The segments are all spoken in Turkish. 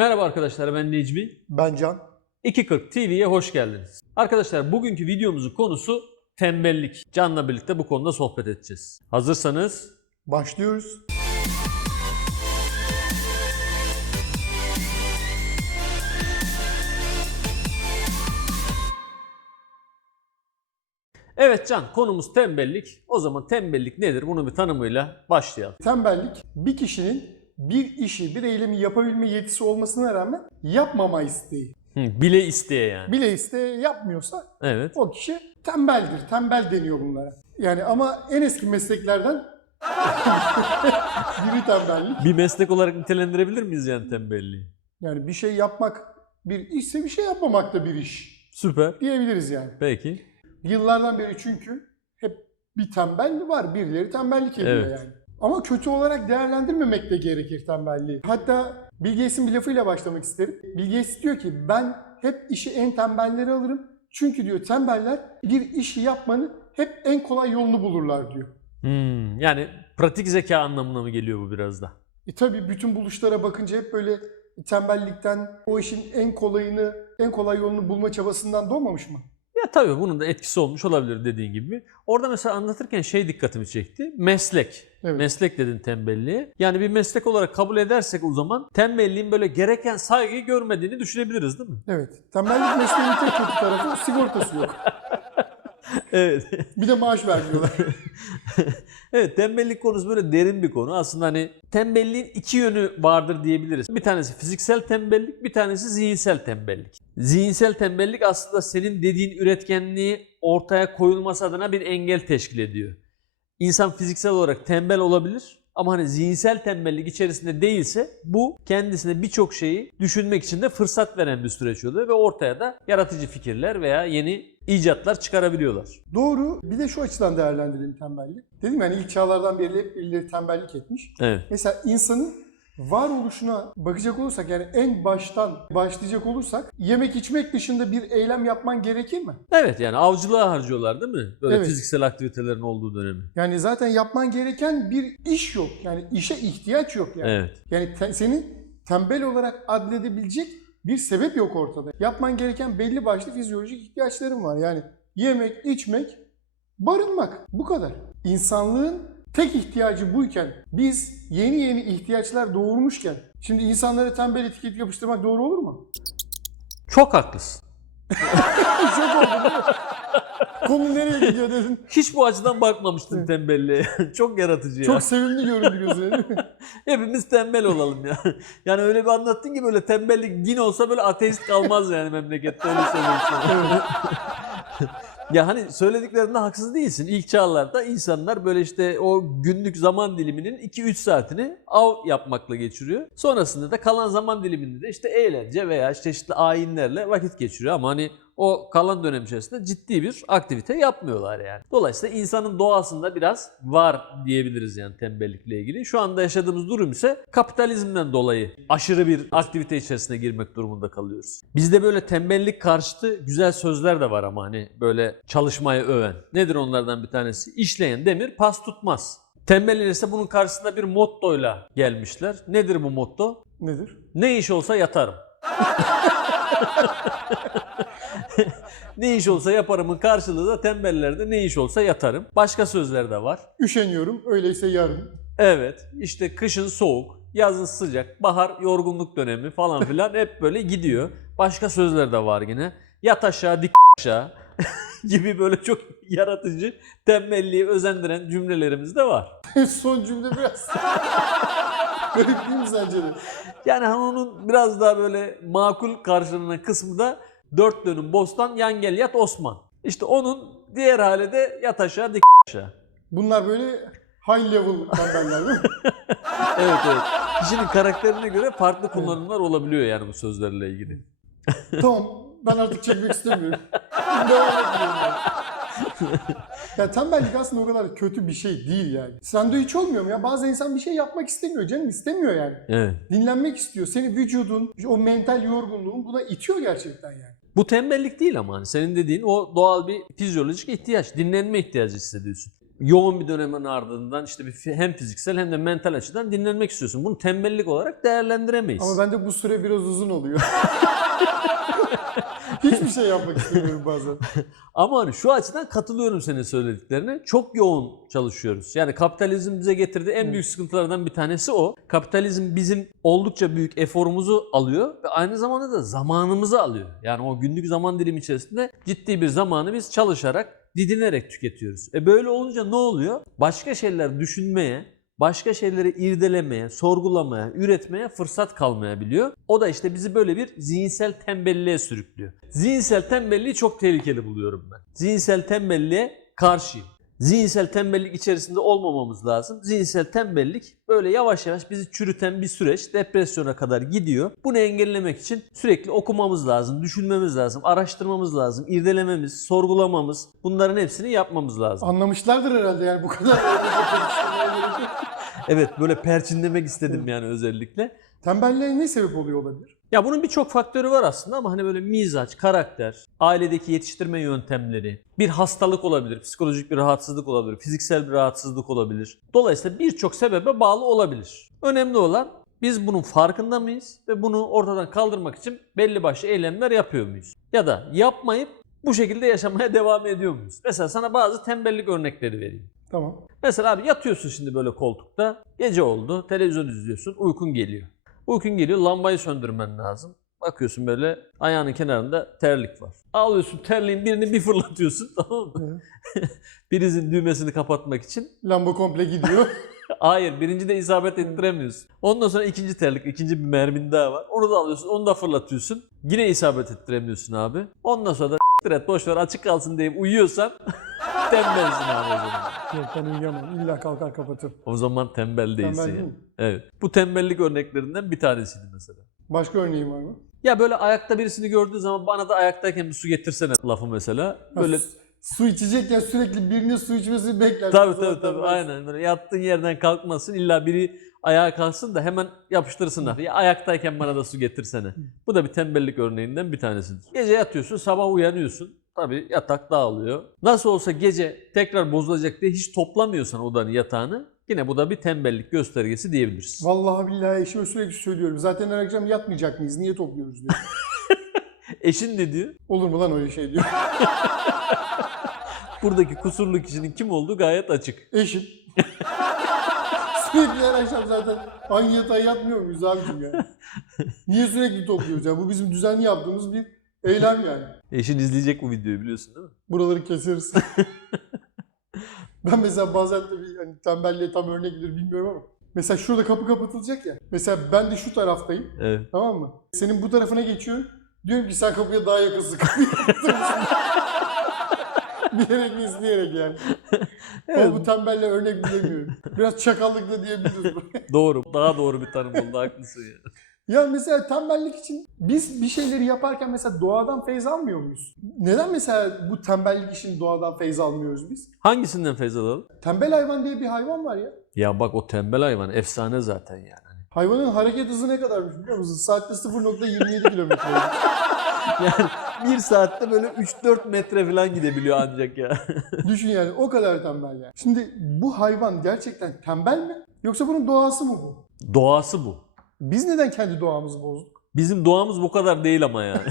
Merhaba arkadaşlar ben Necmi. Ben Can. 240 TV'ye hoş geldiniz. Arkadaşlar bugünkü videomuzun konusu tembellik. Can'la birlikte bu konuda sohbet edeceğiz. Hazırsanız Başlıyoruz. Evet Can konumuz tembellik. O zaman tembellik nedir? Bunu bir tanımıyla başlayalım. Tembellik bir kişinin bir işi, bir eylemi yapabilme yetisi olmasına rağmen yapmama isteği. Hı, bile isteye yani. Bile isteye yapmıyorsa Evet. o kişi tembeldir. Tembel deniyor bunlara. Yani ama en eski mesleklerden biri tembellik. Bir meslek olarak nitelendirebilir miyiz yani tembelliği? Yani bir şey yapmak bir işse bir şey yapmamak da bir iş Süper. diyebiliriz yani. Peki. Yıllardan beri çünkü hep bir tembel var. Birileri tembellik ediyor Evet. yani. Ama kötü olarak değerlendirmemek de gerekir tembelliği. Hatta Bill Gates'in bir lafıyla başlamak isterim. Bill Gates diyor ki ben hep işi en tembelleri alırım. Çünkü diyor tembeller bir işi yapmanın hep en kolay yolunu bulurlar diyor. Hmm, yani pratik zeka anlamına mı geliyor bu biraz da? E tabi bütün buluşlara bakınca hep böyle tembellikten o işin en kolayını, en kolay yolunu bulma çabasından doğmamış mı? Tabii bunun da etkisi olmuş olabilir dediğin gibi. Orada mesela anlatırken şey dikkatimi çekti. Meslek. Evet. Meslek dedin tembelliğe. Yani bir meslek olarak kabul edersek o zaman tembelliğin böyle gereken saygıyı görmediğini düşünebiliriz değil mi? Evet. Tembellik mesleğinin tek kötü tarafı sigortası yok. evet. Bir de maaş vermiyorlar. evet tembellik konusu böyle derin bir konu. Aslında hani tembelliğin iki yönü vardır diyebiliriz. Bir tanesi fiziksel tembellik, bir tanesi zihinsel tembellik. Zihinsel tembellik aslında senin dediğin üretkenliği ortaya koyulması adına bir engel teşkil ediyor. İnsan fiziksel olarak tembel olabilir ama hani zihinsel tembellik içerisinde değilse bu kendisine birçok şeyi düşünmek için de fırsat veren bir süreç oluyor ve ortaya da yaratıcı fikirler veya yeni icatlar çıkarabiliyorlar. Doğru. Bir de şu açıdan değerlendirelim tembelliği. Dedim yani ilk çağlardan beri hep birileri tembellik etmiş. Evet. Mesela insanın varoluşuna bakacak olursak yani en baştan başlayacak olursak yemek içmek dışında bir eylem yapman gerekir mi? Evet yani avcılığa harcıyorlar değil mi? Böyle Evet. fiziksel aktivitelerin olduğu dönemi. Yani zaten yapman gereken bir iş yok. Yani işe ihtiyaç yok yani. Evet. Yani te- senin tembel olarak adledebilecek bir sebep yok ortada. Yapman gereken belli başlı fizyolojik ihtiyaçların var. Yani yemek, içmek, barınmak. Bu kadar. İnsanlığın tek ihtiyacı buyken biz yeni yeni ihtiyaçlar doğurmuşken şimdi insanlara tembel etiket yapıştırmak doğru olur mu? Çok haklısın. Şok oldum değil mi? Konu nereye gidiyor dedin. Hiç bu açıdan bakmamıştım tembelliğe. Çok yaratıcı ya. Çok sevimli göründü gözüne? Hepimiz tembel olalım ya. Yani öyle bir anlattın ki böyle tembellik din olsa böyle ateist kalmaz yani memlekette öyle söyleyeyim ya hani söylediklerinde haksız değilsin. İlk çağlarda insanlar böyle işte o günlük zaman diliminin 2-3 saatini av yapmakla geçiriyor. Sonrasında da kalan zaman diliminde de işte eğlence veya çeşitli ayinlerle vakit geçiriyor. Ama hani o kalan dönem içerisinde ciddi bir aktivite yapmıyorlar yani. Dolayısıyla insanın doğasında biraz var diyebiliriz yani tembellikle ilgili. Şu anda yaşadığımız durum ise kapitalizmden dolayı aşırı bir aktivite içerisine girmek durumunda kalıyoruz. Bizde böyle tembellik karşıtı güzel sözler de var ama hani böyle çalışmayı öven. Nedir onlardan bir tanesi? İşleyen demir pas tutmaz. Tembelliğin ise bunun karşısında bir mottoyla gelmişler. Nedir bu motto? Nedir? Ne iş olsa yatarım. ne iş olsa yaparımın karşılığı da tembellerde ne iş olsa yatarım. Başka sözler de var. Üşeniyorum öyleyse yarın. Evet işte kışın soğuk, yazın sıcak, bahar yorgunluk dönemi falan filan hep böyle gidiyor. Başka sözler de var yine. Yat aşağı dik aşağı gibi böyle çok yaratıcı tembelliği özendiren cümlelerimiz de var. Son cümle biraz garip değil mi sence de? Yani hani onun biraz daha böyle makul karşılanan kısmı da dört dönüm bostan yan gel yat Osman. İşte onun diğer hali de yat aşağı dik aşağı. Bunlar böyle high level tembeller değil mi? Evet evet. Kişinin karakterine göre farklı kullanımlar olabiliyor yani bu sözlerle ilgili. tamam ben artık çekmek istemiyorum. Devam etmiyorum ben. ya tembellik aslında o kadar kötü bir şey değil yani. Sende hiç olmuyor mu ya? Bazen insan bir şey yapmak istemiyor canım istemiyor yani. Evet. Dinlenmek istiyor. Seni vücudun, o mental yorgunluğun buna itiyor gerçekten yani. Bu tembellik değil ama hani senin dediğin o doğal bir fizyolojik ihtiyaç. Dinlenme ihtiyacı hissediyorsun. yoğun bir dönemin ardından işte bir hem fiziksel hem de mental açıdan dinlenmek istiyorsun. Bunu tembellik olarak değerlendiremeyiz. Ama bende bu süre biraz uzun oluyor. Hiçbir şey yapmak istemiyorum bazen. Ama hani şu açıdan katılıyorum senin söylediklerine. Çok yoğun çalışıyoruz. Yani kapitalizm bize getirdiği en büyük sıkıntılardan bir tanesi o. Kapitalizm bizim oldukça büyük eforumuzu alıyor ve aynı zamanda da zamanımızı alıyor. Yani o günlük zaman dilimi içerisinde ciddi bir zamanı biz çalışarak, didinerek tüketiyoruz. E böyle olunca ne oluyor? Başka şeyler düşünmeye, başka şeyleri irdelemeye, sorgulamaya, üretmeye fırsat kalmayabiliyor. O da işte bizi böyle bir zihinsel tembelliğe sürüklüyor. Zihinsel tembelliği çok tehlikeli buluyorum ben. Zihinsel tembelliğe karşıyım. Zihinsel tembellik içerisinde olmamamız lazım. Zihinsel tembellik böyle yavaş yavaş bizi çürüten bir süreç. Depresyona kadar gidiyor. Bunu engellemek için sürekli okumamız lazım, düşünmemiz lazım, araştırmamız lazım, irdelememiz, sorgulamamız. Bunların hepsini yapmamız lazım. Anlamışlardır herhalde yani bu kadar Evet böyle perçinlemek istedim yani özellikle. Tembelliğe ne sebep oluyor olabilir? Ya bunun birçok faktörü var aslında ama hani böyle mizaç, karakter, ailedeki yetiştirme yöntemleri, bir hastalık olabilir, psikolojik bir rahatsızlık olabilir, fiziksel bir rahatsızlık olabilir. Dolayısıyla birçok sebebe bağlı olabilir. Önemli olan biz bunun farkında mıyız ve bunu ortadan kaldırmak için belli başlı eylemler yapıyor muyuz? Ya da yapmayıp bu şekilde yaşamaya devam ediyor muyuz? Mesela sana bazı tembellik örnekleri vereyim. Tamam. Mesela abi yatıyorsun şimdi böyle koltukta. Gece oldu. Televizyon izliyorsun. Uykun geliyor. Uykun geliyor. Lambayı söndürmen lazım. Bakıyorsun böyle ayağının kenarında terlik var. Alıyorsun terliğin birini bir fırlatıyorsun tamam mı? Birinizin düğmesini kapatmak için. Lamba komple gidiyor. Hayır birinci de isabet ettiremiyorsun. Ondan sonra ikinci terlik, ikinci bir mermin daha var. Onu da alıyorsun, onu da fırlatıyorsun. Yine isabet ettiremiyorsun abi. Ondan sonra da "S**tir et boş ver açık kalsın deyip uyuyorsan tembelsin abi o zaman. Ben uyuyamam. İlla kalkar kapatırım. O zaman tembel değilsin Tembel yani. mi? Evet. Bu tembellik örneklerinden bir tanesiydi mesela. Başka örneğin var mı? Ya böyle ayakta birisini gördüğü zaman bana da ayaktayken bir su getirsene lafı mesela. Böyle Ha, su- içecekken sürekli birinin su içmesini bekler. tabii tabii tabii aynen böyle yattığın yerden kalkmasın illa biri ayağa kalksın da hemen yapıştırsınlar. Ya ayaktayken bana da su getirsene. Bu da bir tembellik örneğinden bir tanesidir. Gece yatıyorsun sabah uyanıyorsun. Tabii yatak dağılıyor. Nasıl olsa gece tekrar bozulacak diye hiç toplamıyorsan odanı yatağını yine bu da bir tembellik göstergesi diyebiliriz. Vallahi billahi eşime sürekli söylüyorum. Zaten her akşam yatmayacak mıyız? Niye topluyoruz diyor. Eşin ne diyor? Olur mu lan öyle şey diyor. Buradaki kusurlu kişinin kim olduğu gayet açık. Eşim. sürekli her akşam zaten aynı yatağa yatmıyor muyuz abicim yani? Niye sürekli topluyoruz yani? Bu bizim düzenli yaptığımız bir eylem yani. Eşin izleyecek bu videoyu biliyorsun değil mi? Buraları keseriz. ben mesela bazen de bir hani tembelliğe tam örnek gidiyor bilmiyorum ama. Mesela şurada kapı kapatılacak ya. Mesela ben de şu taraftayım. Evet. Tamam mı? Senin bu tarafına geçiyorum. Diyorum ki sen kapıya daha yakınsın. Kapıyı? Bilerek mi isteyerek yani. Ama bu tembelle örnek bilemiyorum. Biraz çakallık da diyebiliriz. Doğru. Daha doğru bir tanım oldu. Haklısın ya. Ya mesela tembellik için biz bir şeyleri yaparken mesela doğadan feyz almıyor muyuz? Neden mesela bu tembellik için doğadan feyz almıyoruz biz? Hangisinden feyz alalım? Tembel hayvan diye bir hayvan var ya. Ya bak o tembel hayvan efsane zaten yani. Hayvanın hareket hızı ne kadarmış biliyor musun? Saatte 0.27 kilometre. Yani bir saatte böyle 3-4 metre falan gidebiliyor ancak ya. Düşün yani o kadar tembel yani. Şimdi bu hayvan gerçekten tembel mi? Yoksa bunun doğası mı bu? Doğası bu. Biz neden kendi doğamızı bozduk? Bizim doğamız bu kadar değil ama yani.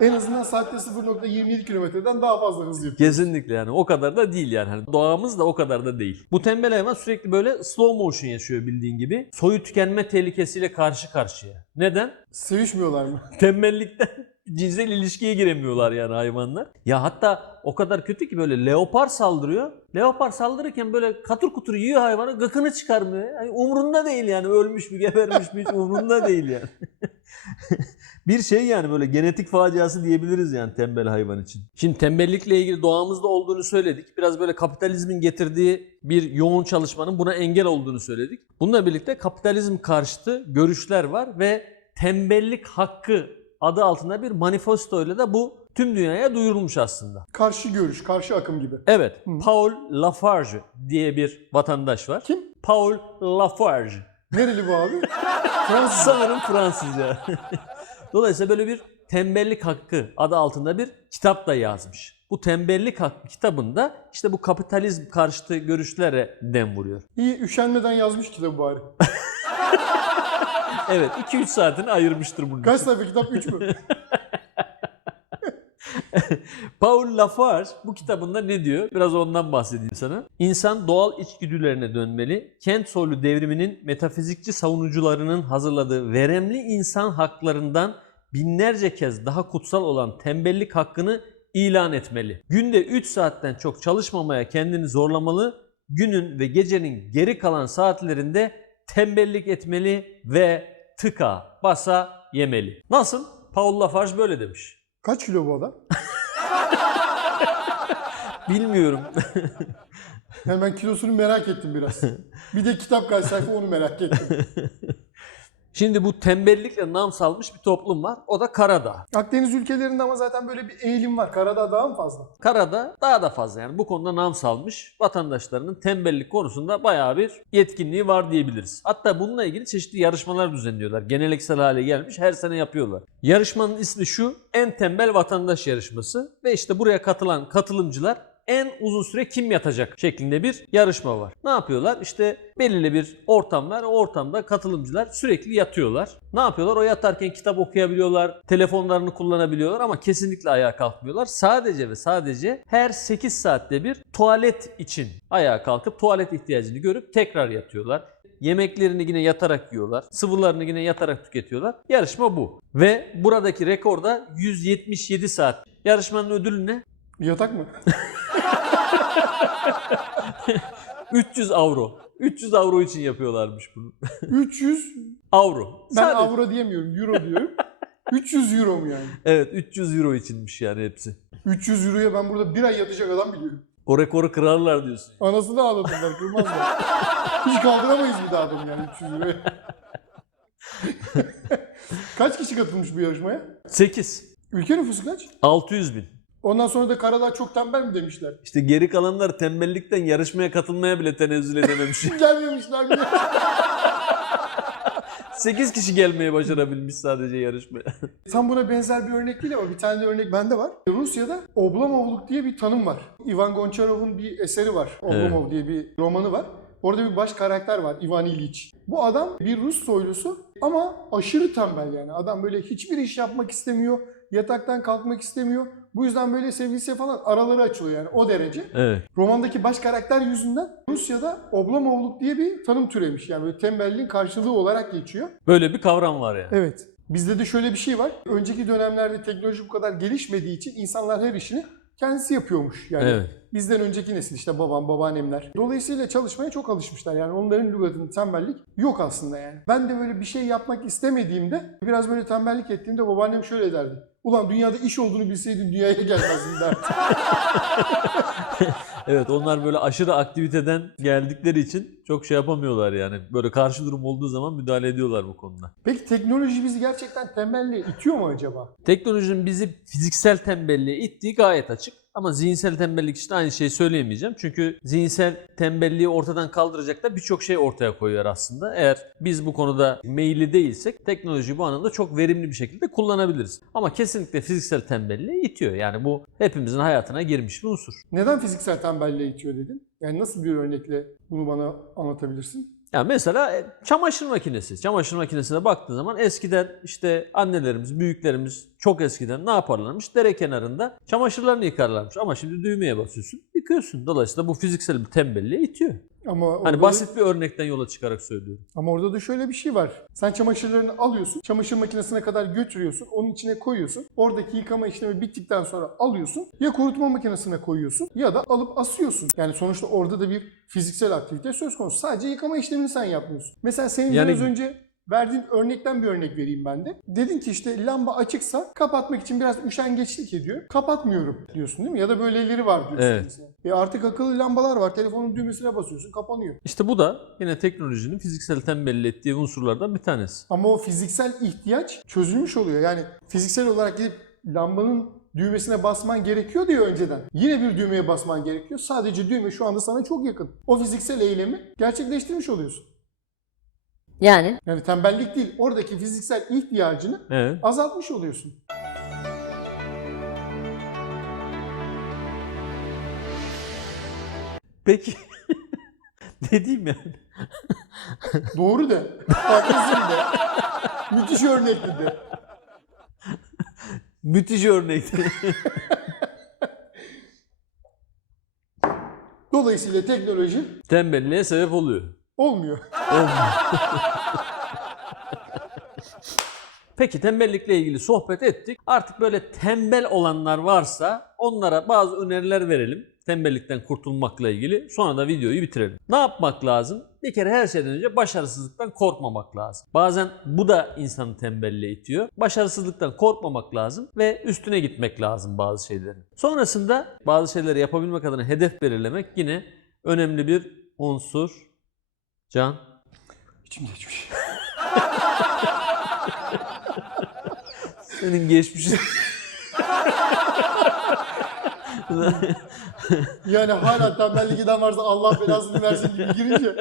En azından saatte 0.27 kilometreden daha fazla hız yapıyor. Kesinlikle yani o kadar da değil yani. Hani doğamız da o kadar da değil. Bu tembel hayvan sürekli böyle slow motion yaşıyor bildiğin gibi. Soyu tükenme tehlikesiyle karşı karşıya. Neden? Sevişmiyorlar mı? tembellikten cinsel ilişkiye giremiyorlar yani hayvanlar. Ya hatta o kadar kötü ki böyle leopar saldırıyor. Leopar saldırırken böyle katır kutur yiyor hayvanı gıkını çıkarmıyor. Yani umrunda değil yani ölmüş mü gebermiş mi hiç umrunda değil yani. bir şey yani böyle genetik faciası diyebiliriz yani tembel hayvan için. Şimdi tembellikle ilgili doğamızda olduğunu söyledik. Biraz böyle kapitalizmin getirdiği bir yoğun çalışmanın buna engel olduğunu söyledik. Bununla birlikte kapitalizm karşıtı görüşler var ve tembellik hakkı adı altında bir manifesto ile de bu tüm dünyaya duyurulmuş aslında. Karşı görüş, karşı akım gibi. Evet, Hı. Paul Lafarge diye bir vatandaş var. Kim? Paul Lafarge. Nereli bu abi? Fransız. Sanırım Fransızca. Dolayısıyla böyle bir Tembellik Hakkı adı altında bir kitap da yazmış. Bu Tembellik Hakkı kitabında işte bu kapitalizm karşıtı görüşlere dem vuruyor. İyi üşenmeden yazmış kitabı bari. Evet 2-3 saatini ayırmıştır bunun Kaç için. sayfa kitap? 3 mü? Paul Lafarge bu kitabında ne diyor? Biraz ondan bahsedeyim sana. İnsan doğal içgüdülerine dönmeli. Kent soylu devriminin metafizikçi savunucularının hazırladığı veremli insan haklarından binlerce kez daha kutsal olan tembellik hakkını ilan etmeli. Günde 3 saatten çok çalışmamaya kendini zorlamalı. Günün ve gecenin geri kalan saatlerinde tembellik etmeli ve tıka basa yemeli. Nasıl? Paul Lafarge böyle demiş. Kaç kilo bu adam? Bilmiyorum. Ben kilosunu merak ettim biraz. Bir de kitap kaç sayfa onu merak ettim. Şimdi bu tembellikle nam salmış bir toplum var. O da Karadağ. Akdeniz ülkelerinde ama zaten böyle bir eğilim var. Karadağ daha mı fazla? Karadağ daha da fazla yani bu konuda nam salmış vatandaşlarının tembellik konusunda bayağı bir yetkinliği var diyebiliriz. Hatta bununla ilgili çeşitli yarışmalar düzenliyorlar. Geleneksel hale gelmiş her sene yapıyorlar. Yarışmanın ismi şu en tembel vatandaş yarışması ve işte buraya katılan katılımcılar en uzun süre kim yatacak şeklinde bir yarışma var. Ne yapıyorlar? İşte belirli bir ortam var. O ortamda katılımcılar sürekli yatıyorlar. Ne yapıyorlar? O yatarken kitap okuyabiliyorlar, telefonlarını kullanabiliyorlar ama kesinlikle ayağa kalkmıyorlar. Sadece ve sadece her 8 saatte bir tuvalet için ayağa kalkıp tuvalet ihtiyacını görüp tekrar yatıyorlar. Yemeklerini yine yatarak yiyorlar. Sıvılarını yine yatarak tüketiyorlar. Yarışma bu. Ve buradaki rekor da 177 saat. Yarışmanın ödülü ne? Yatak mı? 300 avro. 300 avro için yapıyorlarmış bunu. 300 avro. ben Sadece- avro diyemiyorum euro diyorum. 300 euro mu yani? Evet 300 euro içinmiş yani hepsi. 300 euroya ben burada bir ay yatacak adam biliyorum. O rekoru kırarlar diyorsun. Anasını ağlatırlar kırmazlar. Hiç kaldıramayız bir daha adamı yani 300 euroya. kaç kişi katılmış bu yarışmaya? 8. Ülke nüfusu kaç? 600 bin. Ondan sonra da Karadağ çok tembel mi demişler. İşte geri kalanlar tembellikten yarışmaya katılmaya bile tenezzül edememiş. Gelmemişler bile. 8 kişi gelmeye başarabilmiş sadece yarışmaya. Tam buna benzer bir örnek değil ama bir tane de örnek bende var. Rusya'da Oblomovluk diye bir tanım var. Ivan Goncharov'un bir eseri var. Oblomov diye bir romanı var. Orada bir baş karakter var Ivan İliç. Bu adam bir Rus soylusu ama aşırı tembel yani. Adam böyle hiçbir iş yapmak istemiyor. Yataktan kalkmak istemiyor. Bu yüzden böyle sevgilisiyle falan araları açılıyor yani o derece. Evet. Romandaki baş karakter yüzünden Rusya'da Oblomovluk diye bir tanım türemiş. Yani böyle tembelliğin karşılığı olarak geçiyor. Böyle bir kavram var yani. Evet. Bizde de şöyle bir şey var. Önceki dönemlerde teknoloji bu kadar gelişmediği için insanlar her işini kendisi yapıyormuş. Yani Evet. bizden önceki nesil işte babam, babaannemler. Dolayısıyla çalışmaya çok alışmışlar. Yani onların lügatında tembellik yok aslında yani. Ben de böyle bir şey yapmak istemediğimde, biraz böyle tembellik ettiğimde babaannem şöyle derdi. Ulan dünyada iş olduğunu bilseydin dünyaya gelmezdin derdi. Evet onlar böyle aşırı aktiviteden geldikleri için çok şey yapamıyorlar yani. Böyle karşı durum olduğu zaman müdahale ediyorlar bu konuda. Peki teknoloji bizi gerçekten tembelliğe itiyor mu acaba? Teknolojinin bizi fiziksel tembelliğe ittiği gayet açık. Ama zihinsel tembellik için aynı şeyi söyleyemeyeceğim. Çünkü zihinsel tembelliği ortadan kaldıracak da birçok şey ortaya koyuyor aslında. Eğer biz bu konuda meyilli değilsek teknolojiyi bu anlamda çok verimli bir şekilde kullanabiliriz. Ama kesinlikle fiziksel tembelliğe itiyor. Yani bu hepimizin hayatına girmiş bir unsur. Neden fiziksel tembelliğe itiyor dedin? Yani nasıl bir örnekle bunu bana anlatabilirsin? Ya mesela e, çamaşır makinesi. Çamaşır makinesine baktığın zaman eskiden işte annelerimiz, büyüklerimiz çok eskiden ne yaparlarmış? Dere kenarında çamaşırlarını yıkarlarmış. Ama şimdi düğmeye basıyorsun, yıkıyorsun. Dolayısıyla bu fiziksel bir tembelliğe itiyor. Ama orada Hani da- basit bir örnekten yola çıkarak söylüyorum. Ama orada da şöyle bir şey var. Sen çamaşırlarını alıyorsun, çamaşır makinesine kadar götürüyorsun, onun içine koyuyorsun. Oradaki yıkama işlemi bittikten sonra alıyorsun. Ya kurutma makinesine koyuyorsun ya da alıp asıyorsun. Yani sonuçta orada da bir fiziksel aktivite söz konusu. Sadece yıkama işlemini sen yapmıyorsun. Mesela senin Yani- biraz önce verdiğin örnekten bir örnek vereyim ben de. Dedin ki işte lamba açıksa kapatmak için biraz üşengeçlik ediyor. Kapatmıyorum diyorsun değil mi? Ya da böyleleri var diyorsun Evet. mesela. E artık akıllı lambalar var. Telefonun düğmesine basıyorsun kapanıyor. İşte bu da yine teknolojinin fiziksel tembelli ettiği unsurlardan bir tanesi. Ama o fiziksel ihtiyaç çözülmüş oluyor. Yani fiziksel olarak gidip lambanın düğmesine basman gerekiyor diye önceden. Yine bir düğmeye basman gerekiyor. Sadece düğme şu anda sana çok yakın. O fiziksel eylemi gerçekleştirmiş oluyorsun. Yani? Yani tembellik değil. Oradaki fiziksel ihtiyacını evet. azaltmış oluyorsun. Peki. Dediğim yani. Doğru de. Haklısın de. Müthiş örnekti de. Müthiş örnekti. Dolayısıyla teknoloji tembelliğe sebep oluyor olmuyor. Peki tembellikle ilgili sohbet ettik. Artık böyle tembel olanlar varsa onlara bazı öneriler verelim. Tembellikten kurtulmakla ilgili. Sonra da videoyu bitirelim. Ne yapmak lazım? Bir kere her şeyden önce başarısızlıktan korkmamak lazım. Bazen bu da insanı tembelliğe itiyor. Başarısızlıktan korkmamak lazım ve üstüne gitmek lazım bazı şeylerin. Sonrasında bazı şeyleri yapabilmek adına hedef belirlemek yine önemli bir unsur. Can. İçim geçmiş. Senin geçmişin. Yani hala tembellik eden varsa Allah belasını versin gibi girince.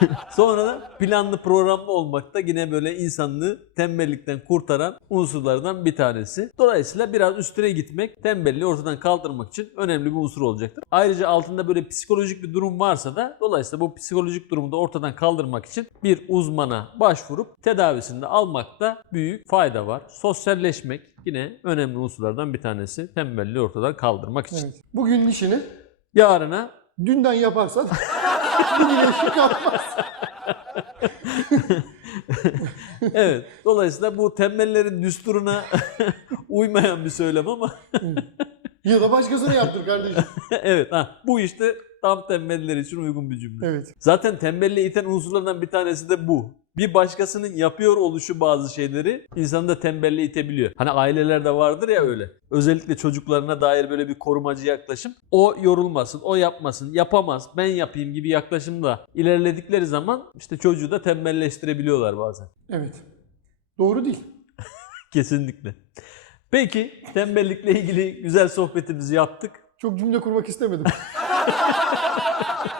Sonra da planlı programlı olmak da yine böyle insanlığı tembellikten kurtaran unsurlardan bir tanesi. Dolayısıyla biraz üstüne gitmek tembelliği ortadan kaldırmak için önemli bir unsur olacaktır. Ayrıca altında böyle psikolojik bir durum varsa da dolayısıyla bu psikolojik durumu da ortadan kaldırmak için bir uzmana başvurup tedavisini de almakta büyük fayda var. Sosyalleşmek yine önemli unsurlardan bir tanesi tembelliği ortadan kaldırmak için. Evet. Bugünün işini Yarına dünden yaparsan evet. Dolayısıyla bu tembellerin düsturuna uymayan bir söylem ama Ya da başkasına yaptır kardeşim. evet ha, bu işte tam tembeller için uygun bir cümle. Evet. Zaten tembelliği iten unsurlardan bir tanesi de bu. Bir başkasının yapıyor oluşu bazı şeyleri insanı da tembelliğe itebiliyor. Hani ailelerde vardır ya öyle. Özellikle çocuklarına dair böyle bir korumacı yaklaşım. O yorulmasın, o yapmasın, yapamaz, ben yapayım gibi yaklaşımda ilerledikleri zaman işte çocuğu da tembelleştirebiliyorlar bazen. Evet. Doğru değil. Kesinlikle. Peki tembellikle ilgili güzel sohbetimizi yaptık. Çok cümle kurmak istemedim.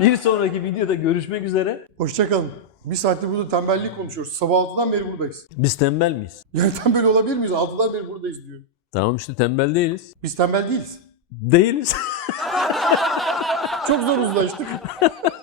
Bir sonraki videoda görüşmek üzere. Hoşçakalın. Bir saattir burada tembellik konuşuyoruz. Sabah 6'dan beri buradayız. Biz tembel miyiz? Yani tembel olabilir miyiz? 6'dan beri buradayız diyor. Tamam işte tembel değiliz. Biz tembel değiliz. Değiliz. Çok zor uzlaştık.